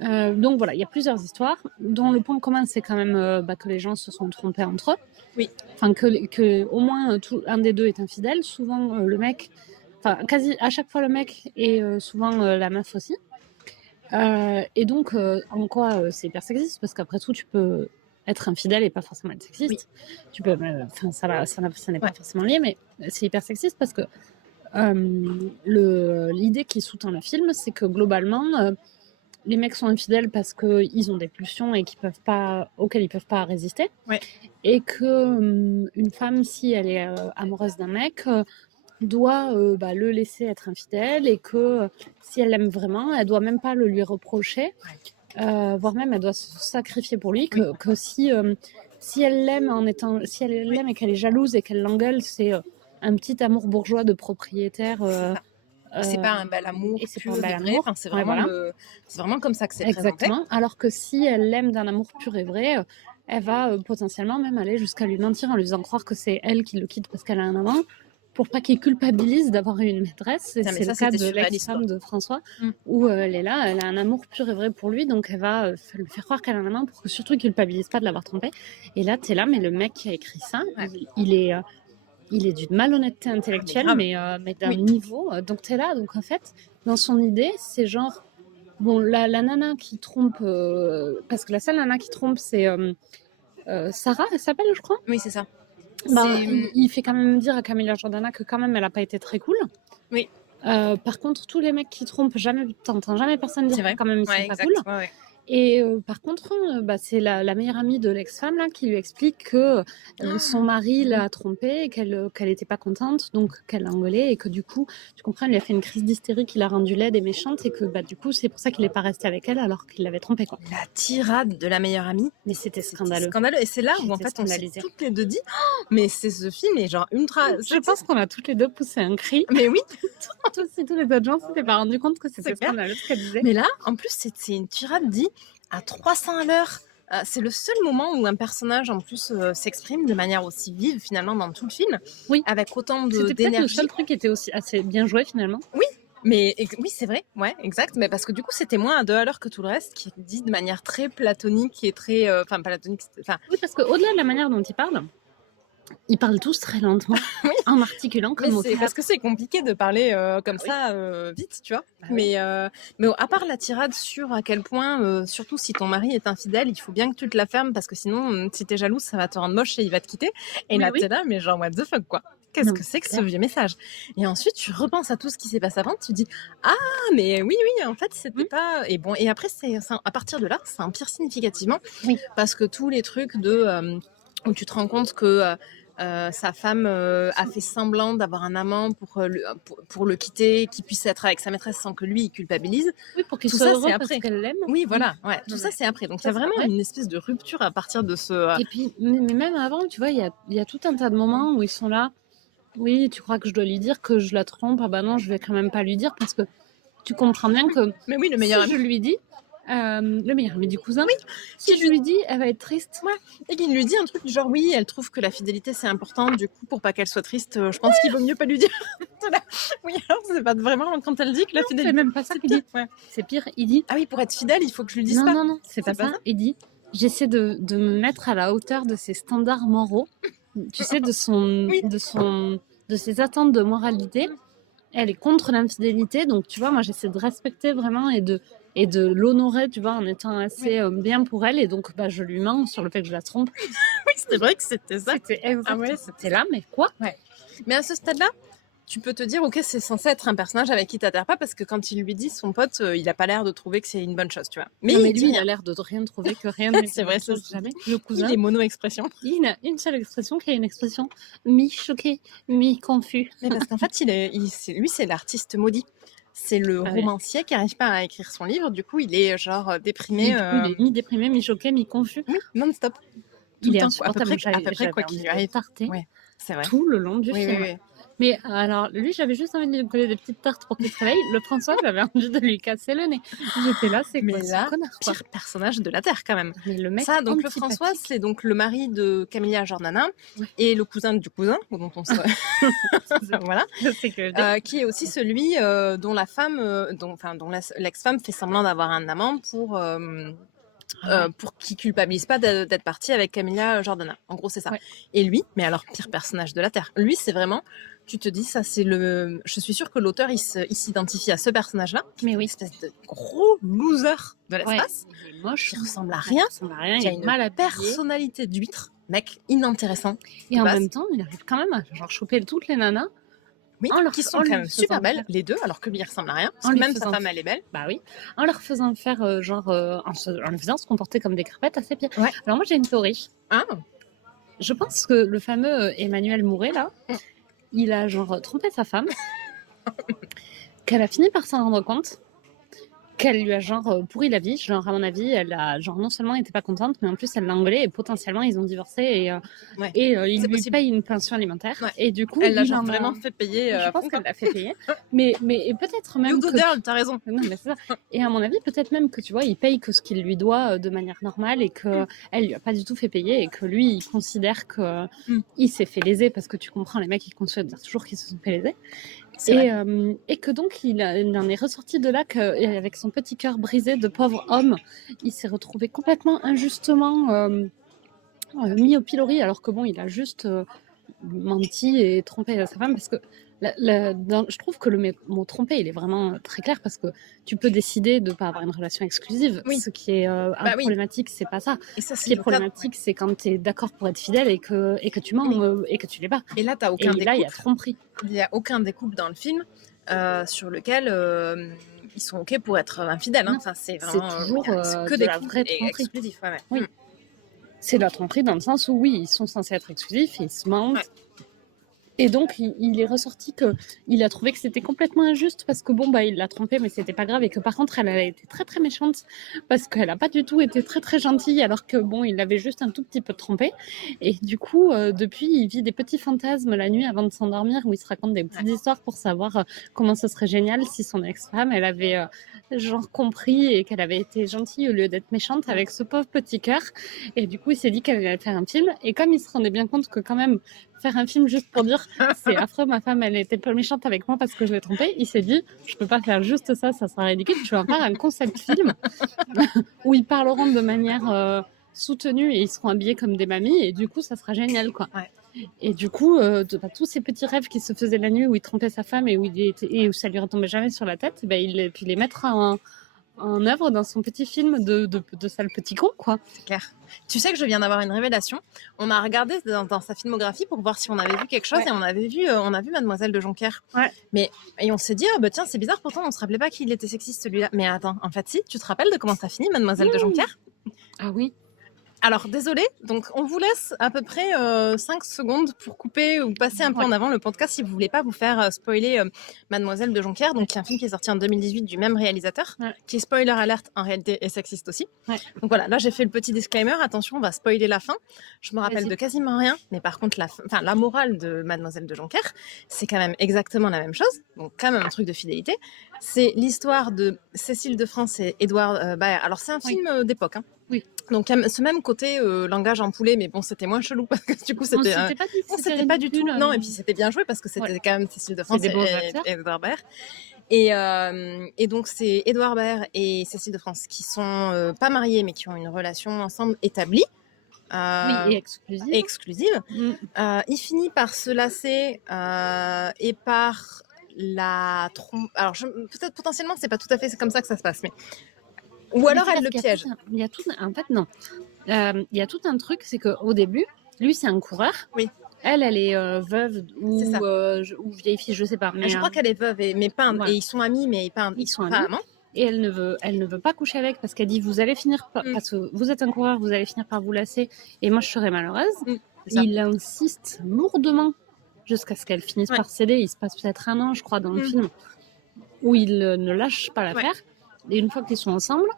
Donc voilà, il y a plusieurs histoires dont le point commun c'est quand même que les gens se sont trompés entre eux. Oui. Enfin que au moins un des 2 est infidèle. Souvent le mec, quasi à chaque fois le mec et souvent la meuf aussi. Et donc en quoi c'est hyper sexiste, parce qu'après tout tu peux être infidèle et pas forcément être sexiste. Oui. Tu peux, ça n'est pas forcément lié, mais c'est hyper sexiste parce que l'idée qui sous-tend le film, c'est que globalement, les mecs sont infidèles parce qu'ils ont des pulsions et auxquelles ils peuvent pas résister. Ouais. Et que une femme, si elle est amoureuse d'un mec, doit le laisser être infidèle, et que si elle l'aime vraiment, elle doit même pas le lui reprocher. Ouais. Voire même elle doit se sacrifier pour lui, que si elle l'aime et qu'elle est jalouse et qu'elle l'engueule, c'est un petit amour bourgeois de propriétaire. C'est pas un bel amour, et c'est pas un bel amour. Enfin, c'est vraiment c'est vraiment comme ça que c'est présenté. Alors que si elle l'aime d'un amour pur et vrai, elle va potentiellement même aller jusqu'à lui mentir en lui faisant croire que c'est elle qui le quitte parce qu'elle a un amant, pour pas qu'il culpabilise d'avoir eu une maîtresse. C'est le cas de l'ex-femme de François, où elle est là, elle a un amour pur et vrai pour lui, donc elle va lui faire croire qu'elle a un amant pour que surtout il culpabilise pas de l'avoir trompé. Et là, t'es là, mais le mec qui a écrit ça, il est d'une malhonnêteté intellectuelle, mais d'un niveau. Donc t'es là, donc en fait, dans son idée, c'est genre, bon, la nana qui trompe, parce que la seule nana qui trompe, c'est Sarah, elle s'appelle, je crois. Oui, c'est ça. Il fait quand même dire à Camilla Jordana que quand même elle a pas été très cool. Oui. Par contre, tous les mecs qui trompent, t'entends jamais personne dire quand même ils sont pas cool. Ouais. Et par contre, c'est la meilleure amie de l'ex-femme là qui lui explique que son mari l'a trompée et qu'elle était pas contente, donc qu'elle l'a engueulée et que du coup, tu comprends, il lui a fait une crise d'hystérie qui l'a rendue laide et méchante et que du coup, c'est pour ça qu'il est pas resté avec elle alors qu'il l'avait trompée, quoi. La tirade de la meilleure amie. Mais c'était scandaleux. Et c'est là où en fait on s'est toutes les deux dit mais c'est ce film est genre ultra. Je pense qu'on a toutes les deux poussé un cri. Mais oui. tous les autres gens s'étaient pas rendu compte que c'était scandaleux ce qu'elle disait. Mais là, en plus, c'est une tirade dit à 300 à l'heure. C'est le seul moment où un personnage en plus s'exprime de manière aussi vive finalement dans tout le film. Oui. Avec autant d'énergie. C'était peut-être le seul truc qui était aussi assez bien joué finalement. Oui. Mais oui, c'est vrai, ouais, exact. Mais parce que du coup, c'était moins à 2 à l'heure que tout le reste, qui est dit de manière très platonique et très, platonique. Oui, parce qu'au-delà de la manière dont ils parlent tous très lentement, oui. En articulant comme au parce que c'est compliqué de parler comme ça vite, tu vois. Mais à part la tirade sur à quel point, surtout si ton mari est infidèle, il faut bien que tu te la fermes parce que sinon, si t'es jalouse, ça va te rendre moche et il va te quitter. Et là, t'es là, mais genre, what the fuck, quoi. Qu'est-ce que c'est que ce vieux message? Et ensuite, tu repenses à tout ce qui s'est passé avant, tu dis ah, mais oui, en fait, c'était pas. Et bon, et après, à partir de là, ça empire significativement parce que tous les trucs où tu te rends compte que sa femme a fait semblant d'avoir un amant pour le quitter, qu'il puisse être avec sa maîtresse sans que lui il culpabilise. Oui, pour qu'il soit heureux parce qu'elle l'aime. Oui, voilà. Ouais, tout ça c'est après. Donc il y a vraiment une espèce de rupture à partir de ce. Et puis, mais même avant, tu vois, il y a tout un tas de moments où ils sont là. Oui, tu crois que je dois lui dire que je la trompe? Ah bah non, je vais quand même pas lui dire parce que tu comprends bien que. Mais oui, le meilleur ami. Je lui dis. Le meilleur ami du cousin. Oui. Si je lui dis, elle va être triste. Ouais. Et qu'il lui dit un truc du genre oui, elle trouve que la fidélité c'est important. Du coup, pour pas qu'elle soit triste, je pense qu'il vaut mieux pas lui dire. Oui, alors c'est pas vraiment quand elle dit que la fidélité. C'est même pas ça qu'il dit. Ouais. C'est pire. Il dit. Ah oui, pour être fidèle, il faut que je lui dise non, pas. Non, c'est pas ça. Il dit. J'essaie de me mettre à la hauteur de ses standards moraux. Tu sais, de ses attentes de moralité. Elle est contre l'infidélité, donc tu vois, moi j'essaie de respecter vraiment et de l'honorer, tu vois, en étant assez bien pour elle, et donc je lui mens sur le fait que je la trompe. Oui, c'était vrai que c'était ça. C'était là, mais quoi? Ouais. Mais à ce stade-là, tu peux te dire, ok, c'est censé être un personnage avec qui t'adhères pas, parce que quand il lui dit, son pote, il a pas l'air de trouver que c'est une bonne chose, tu vois. Mais lui, il a l'air de rien trouver, que rien n'est c'est vrai, jamais. Le cousin, il est mono-expression. Il a une seule expression qui est une expression mi-choqué, mi-confus. Mais parce qu'en fait, lui, c'est l'artiste maudit. C'est le romancier qui n'arrive pas à écrire son livre, du coup, il est genre déprimé. Il est mi-déprimé, mi-choqué, mi-confus. Oui, non-stop. Il est insupportable. À peu près quoi qu'il lui arrive. Ouais, c'est vrai. Tout le long du film. Oui. Mais alors, lui, j'avais juste envie de lui coller des petites tartes pour qu'il se réveille. Le François, j'avais envie de lui casser le nez. J'étais là, c'est quoi ce connard, quoi. Pire personnage de la Terre, quand même. Mais le mec ça, donc le François, c'est donc le mari de Camilla Jordana et le cousin du cousin, dont on se... voilà. Qui est aussi celui dont la femme, dont l'ex-femme fait semblant d'avoir un amant pour qu'il culpabilise pas d'être parti avec Camilla Jordana. En gros, c'est ça. Ouais. Et lui, mais alors pire personnage de la Terre. Lui, c'est vraiment, tu te dis, ça c'est le... Je suis sûre que l'auteur, il s'identifie à ce personnage-là. Mais oui. Une espèce de gros loser de l'espace. Il est moche. Il ressemble à rien. Il a une personnalité d'huître. Mec, inintéressant. Et en même temps, il arrive quand même à choper toutes les nanas. Oui, qui sont quand même super belles, les deux, alors que lui, il ressemble à rien. Parce que même sa femme, elle est belle. Bah oui. En leur faisant faire, en le faisant se comporter comme des carpettes assez pires. Ouais. Alors moi, j'ai une théorie. Ah. Je pense que le fameux Emmanuel Mouret, là, il a trompé sa femme, qu'elle a fini par s'en rendre compte, qu'elle lui a pourri la vie. À mon avis, elle a non seulement était pas contente, mais en plus elle l'a engueulé et potentiellement ils ont divorcé et il lui paye une pension alimentaire. Ouais. Et du coup, elle l'a vraiment fait payer. Je pense qu'elle l'a fait payer. mais peut-être même. You go girl, t'as raison. Non, mais c'est ça. Et à mon avis, peut-être même que tu vois, il paye que ce qu'il lui doit de manière normale et que elle lui a pas du tout fait payer et que lui, il considère que il s'est fait léser parce que tu comprends, les mecs ils considèrent toujours qu'ils se sont fait léser. Et que donc il en est ressorti de là qu'avec son petit cœur brisé de pauvre homme, il s'est retrouvé complètement injustement mis au pilori, alors que bon, il a juste menti et trompé sa femme, parce que je trouve que le mot tromper, il est vraiment très clair, parce que tu peux décider de ne pas avoir une relation exclusive. Oui. Ce qui est problématique, c'est pas ça. Et ça, ce qui est problématique, c'est quand tu es d'accord pour être fidèle et que tu mens et que tu l'es pas. Et là, t'as aucun et là, il y a tromperie. Il n'y a aucun des couples dans le film sur lequel ils sont ok pour être infidèles. Hein. Enfin, c'est vraiment toujours que des couples exclusifs. Ouais. C'est la tromperie dans le sens où oui, ils sont censés être exclusifs, ils se mentent. Ouais. Et donc, il est ressorti qu'il a trouvé que c'était complètement injuste parce que il l'a trompée, mais c'était pas grave. Et que par contre, elle a été très, très méchante parce qu'elle a pas du tout été très, très gentille alors que il l'avait juste un tout petit peu trompée. Et du coup, depuis, il vit des petits fantasmes la nuit avant de s'endormir où il se raconte des petites histoires pour savoir comment ce serait génial si son ex-femme, elle avait compris et qu'elle avait été gentille au lieu d'être méchante avec ce pauvre petit cœur. Et du coup, il s'est dit qu'elle allait faire un film. Et comme il se rendait bien compte que quand même, faire un film juste pour dire c'est affreux, ma femme elle était pas méchante avec moi parce que je l'ai trompée, il s'est dit je peux pas faire juste ça sera ridicule, je vais en faire un concept film où ils parleront de manière soutenue et ils seront habillés comme des mamies et du coup ça sera génial quoi. Ouais. Et du coup tous ces petits rêves qui se faisaient la nuit où il trompait sa femme et où ça lui retombait jamais sur la tête, il les mettra en œuvre dans son petit film de sale petit con, quoi. C'est clair. Tu sais que je viens d'avoir une révélation. On a regardé dans sa filmographie pour voir si on avait vu quelque chose et on a vu Mademoiselle de Jonquière. Ouais. Et on s'est dit, tiens, c'est bizarre, pourtant on se rappelait pas qu'il était sexiste celui-là. Mais attends, en fait, si, tu te rappelles de comment ça finit, Mademoiselle de Jonquière ? Ah oui. Alors, désolé, donc on vous laisse à peu près 5 secondes pour couper ou passer un peu en avant le podcast si vous voulez pas vous faire spoiler Mademoiselle de Jonquière, donc qui est un film qui est sorti en 2018 du même réalisateur, qui, spoiler alert, en réalité est sexiste aussi. Ouais. Donc voilà, là j'ai fait le petit disclaimer, attention, on va spoiler la fin. Je me rappelle de quasiment rien, mais par contre la morale de Mademoiselle de Jonquière, c'est quand même exactement la même chose, donc quand même un truc de fidélité. C'est l'histoire de Cécile de France et Édouard Baer. Alors c'est un film d'époque, hein. Oui. Donc ce même côté langage en poulet, mais bon, c'était moins chelou parce que du coup c'était pas du tout. Non, et puis c'était bien joué parce que c'était quand même Cécile de France et Édouard Baer. Et donc c'est Édouard Baer et Cécile de France qui sont pas mariés mais qui ont une relation ensemble établie. Oui, et exclusive. Il finit par se lasser et par la trompe. Alors peut-être potentiellement c'est pas tout à fait comme ça que ça se passe, mais ou alors elle le piège. En fait, non. Il y a tout un truc, c'est qu'au début, lui, c'est un coureur. Oui. Elle est veuve ou vieille fille, je sais pas. Mais je crois qu'elle est veuve, et ils sont amis, mais ils sont pas amants. Et elle ne veut pas coucher avec parce qu'elle dit vous allez finir parce que vous êtes un coureur, vous allez finir par vous lasser et moi je serai malheureuse. Il insiste lourdement jusqu'à ce qu'elle finisse par céder. Il se passe peut-être 1 an, je crois, dans le film où il ne lâche pas l'affaire. Et une fois qu'ils sont ensemble,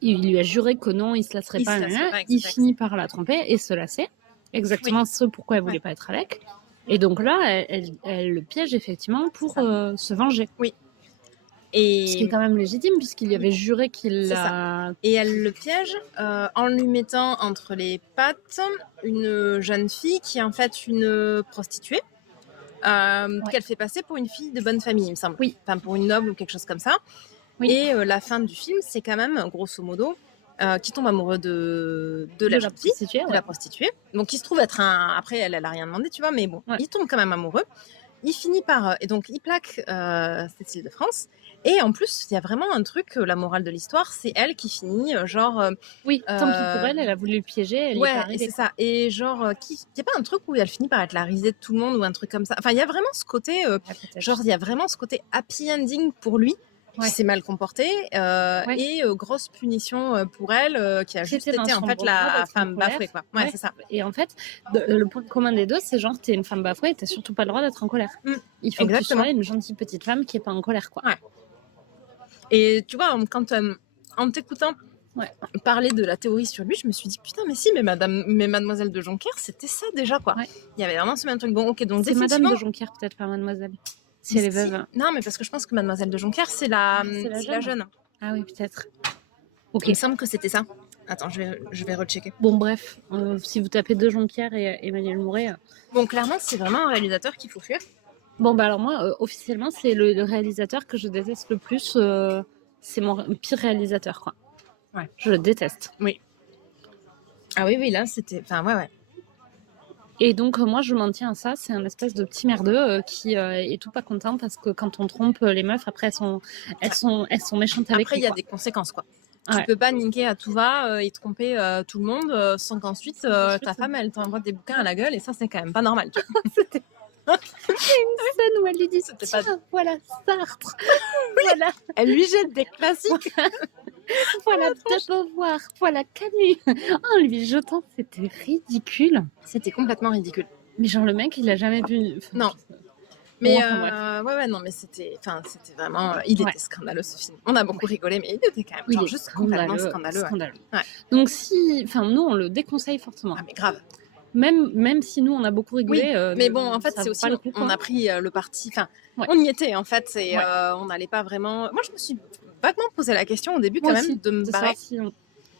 il lui a juré que non, il se lasserait pas. Il finit par la tromper et se lasser. Exactement ce pourquoi elle voulait pas être avec. Et donc là, elle le piège effectivement pour se venger. Oui. Et... Ce qui est quand même légitime puisqu'il lui avait juré qu'il l'a... Et elle le piège en lui mettant entre les pattes une jeune fille qui est en fait une prostituée. Qu'elle fait passer pour une fille de bonne famille, il me semble. Oui. Enfin, pour une noble ou quelque chose comme ça. Oui. Et la fin du film, c'est quand même, grosso modo, qui tombe amoureux de la jeune fille, de la prostituée. Donc, il se trouve être Après, elle a rien demandé, tu vois, mais bon, il tombe quand même amoureux. Il finit par... et donc, il plaque Cécile de France. Et en plus, il y a vraiment un truc, la morale de l'histoire, c'est elle qui finit, genre... oui, tant pis pour elle a voulu le piéger, elle y est pas arrivée. Et c'est ça. Et genre, il n'y a pas un truc où elle finit par être la risée de tout le monde ou un truc comme ça. Enfin, il y a vraiment ce côté... genre, il y a vraiment ce côté happy ending pour lui, qui s'est mal comporté, et grosse punition pour elle, qui a juste été en fait la femme bafouée, quoi. Ouais, c'est ça. Et en fait, le point commun des deux, c'est genre, t'es une femme bafouée et t'as surtout pas le droit d'être en colère. Il faut que tu sois une gentille petite femme qui est pas en colère, quoi. Ouais. Et tu vois, quand en t'écoutant parler de la théorie sur lui, je me suis dit putain, mais Mademoiselle de Jonquière, c'était ça déjà, quoi. Il y avait vraiment ce même truc. Bon, ok, donc c'est Madame de Jonquière, peut-être pas Mademoiselle. Si elle est veuve. Non, mais parce que je pense que Mademoiselle de Jonquière, c'est la jeune. Ah oui, peut-être. Ok. Il me semble que c'était ça. Attends, je vais rechecker. Bon, bref, si vous tapez de Jonquière et Emmanuel Mouret. Bon, clairement, c'est vraiment un réalisateur qu'il faut fuir. Bon, bah alors moi, officiellement, c'est le réalisateur que je déteste le plus. C'est mon pire réalisateur, quoi. Ouais. Je le déteste. Oui. Ah oui, là, c'était... Enfin, ouais. Et donc, moi, je m'en tiens à ça. C'est un espèce de petit merdeux qui est tout pas content parce que quand on trompe les meufs, après, elles sont méchantes avec lui. Après, il y a des conséquences, quoi. Tu peux pas niquer à tout va et tromper tout le monde sans qu'ensuite ta femme, elle t'envoie des bouquins à la gueule. Et ça, c'est quand même pas normal. une scène où elle lui dit tiens, voilà Sartre. Voilà. Elle lui jette des classiques. Voilà De Beauvoir, voilà Camus. En lui jetant, c'était ridicule. C'était complètement ridicule. Mais genre le mec, il a jamais vu. Non. Mais non, mais c'était vraiment, il était scandaleux ce film. On a beaucoup rigolé, mais il était quand même juste complètement scandaleux. Ouais. Donc nous on le déconseille fortement. Ah mais grave. Même si nous on a beaucoup rigolé. Mais bon, en fait c'est aussi on a pris le parti. Enfin, on y était en fait, et on n'allait pas vraiment. Moi je me suis vaguement posé la question au début quand même de me barrer.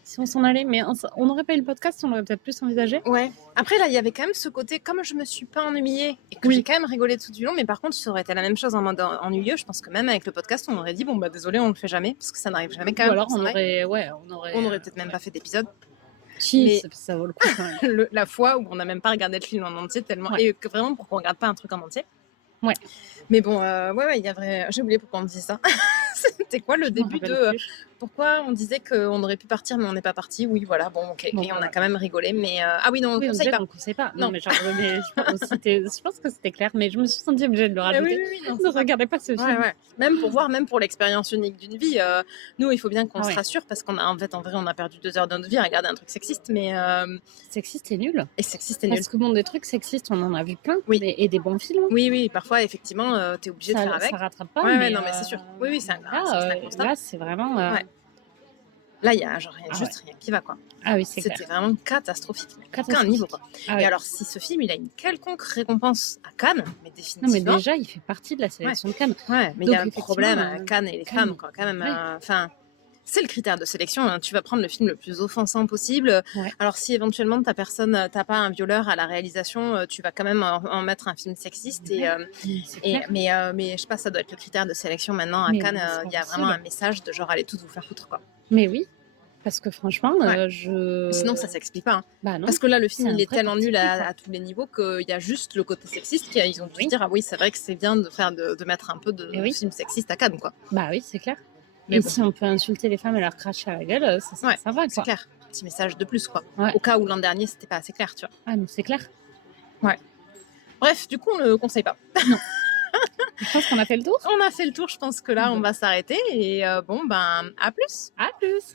Si on s'en allait, mais on n'aurait pas eu le podcast, on aurait peut-être plus envisagé. Ouais. Après, là, il y avait quand même ce côté, comme je me suis pas ennuyée et que j'ai quand même rigolé tout du long, mais par contre, ça aurait été la même chose en mode ennuyeux. Je pense que même avec le podcast, on aurait dit, bon, bah, désolé, on le fait jamais, parce que ça n'arrive jamais quand même. Ou alors, on aurait peut-être même pas fait d'épisode. Mais ça vaut le coup, quand même. La fois où on n'a même pas regardé le film en entier, tellement. Et que vraiment, pour qu'on regarde pas un truc en entier. Ouais. Mais bon, il y a vrai. J'ai oublié pourquoi on disait ça. C'était quoi le début de. Pourquoi on disait qu'on aurait pu partir, mais on n'est pas parti? Oui, voilà, bon, ok. Bon, et on a quand même rigolé, mais. Ah oui, non, on ne conseille pas. On ne conseille pas. Non, mais genre, je pense que c'était clair, mais je me suis sentie obligée de le rajouter. Ne regardez pas ce film. Ouais. Même pour l'expérience unique d'une vie, nous, il faut bien qu'on se rassure, parce qu'en fait, en vrai, on a perdu 2 heures de notre vie à regarder un truc sexiste, mais. Sexiste et nul. Et sexiste et nul. Parce que bon, des trucs sexistes, on en a vu plein, et des bons films. Oui, parfois, effectivement, t'es obligé de faire avec. Ça rattrape pas. Ouais, non, mais c'est sûr. Oui, c'est un constat. Là, c'est vraiment. Là, il y a genre rien qui va, quoi. Ah oui, c'est clair. C'était vraiment catastrophique. Aucun niveau, quoi. Et alors, si ce film, il a une quelconque récompense à Cannes, mais définitivement. Non, mais déjà, il fait partie de la sélection de Cannes. Ouais, mais il y a un problème à Cannes et les femmes, quoi, quand même. Enfin. C'est le critère de sélection. Hein. Tu vas prendre le film le plus offensant possible. Ouais. Alors, si éventuellement t'as pas un violeur à la réalisation, tu vas quand même en mettre un film sexiste. Mais je sais pas, ça doit être le critère de sélection maintenant à Cannes. Il y a vraiment un message de genre allez toutes vous faire foutre, quoi. Mais oui. Parce que franchement, sinon ça s'explique pas. Hein. Bah non, parce que là, le film il est tellement nul à tous les niveaux qu'il y a juste le côté sexiste qu'ils ont dû dire ah oui, c'est vrai que c'est bien de mettre un peu de film sexiste à Cannes, quoi. Bah oui, c'est clair. Mais si on peut insulter les femmes et leur cracher à la gueule, ça va, quoi. C'est clair. Petit message de plus, quoi. Ouais. Au cas où l'an dernier, c'était pas assez clair, tu vois. Ah non, c'est clair. Ouais. Bref, du coup, on le conseille pas. Non. Je pense qu'on a fait le tour. On a fait le tour, je pense que là, on va s'arrêter. Et à plus. À plus.